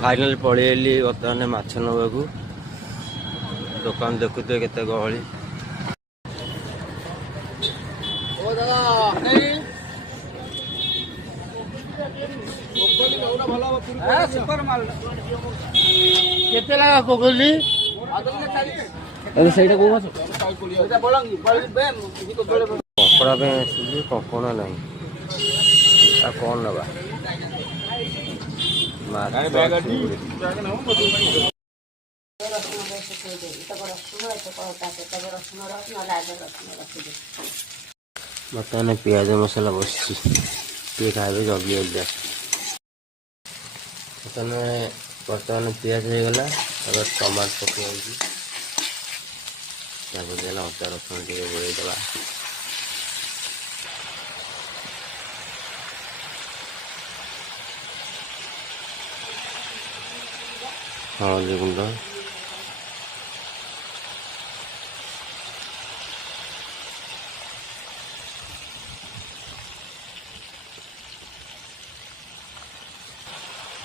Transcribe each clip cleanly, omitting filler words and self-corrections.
final पलैली बर्तमान माछ नवाकू दुकान देखुते केते गहली केते लगा कोकली अरे सहीटा को माछ कपड़ा पे आसी कपड़ा नहीं आ कौन नवा बर्तमान पियाज मसला बस खाए जल्दी जल्दी बर्तमान पियाज हो गला टमाटो पकड़ अदा रसुण टे गोलैदे हल्दी गुंड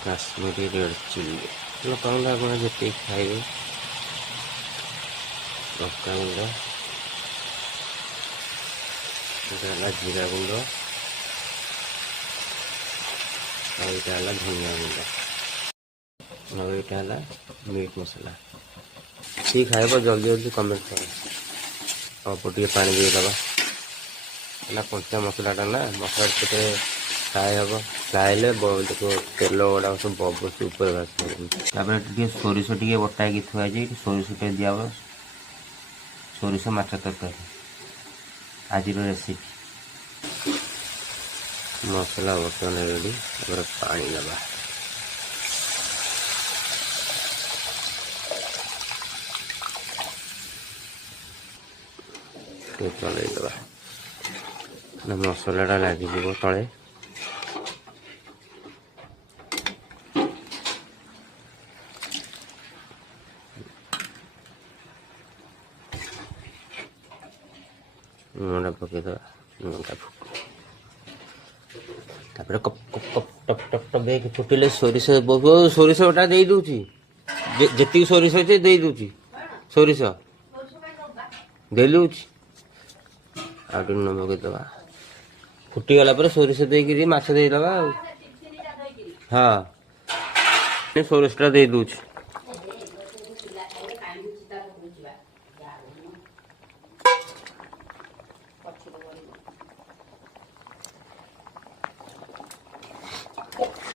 काश्मीरी रेड चिली लोक जी खाइबे लंका गुंड जीरा गुंड यहाँ धनिया गुंड यहाँ मीट मसला ठीक खाइब जल्दी जल्दी कमेंट कर अल्प टे पा देदेबा कंचा मसलाटा ना मसला फ्राए हम फ्राए तेल गुड़ा सब बस ऊपर भाषे सोरिष टे बटा थुआई सोरिष टे दिया सोरिष माछ तरकारी आज रेसिपी मसला बर्तन रेडी पानी दबा चलैदबा मसलाटा लगे तले लुणा पकईदे लंका फुक कप कप कप टप टप टप देख फुटिले सोरिष सोरिष बटा दे दूची जी सोरिष अच्छे दे दूची सोरिष दे दूची लुण पकईदे फुटीगला सोरिष देकी माछ देदेबा हाँ सोरिषटा दे दूची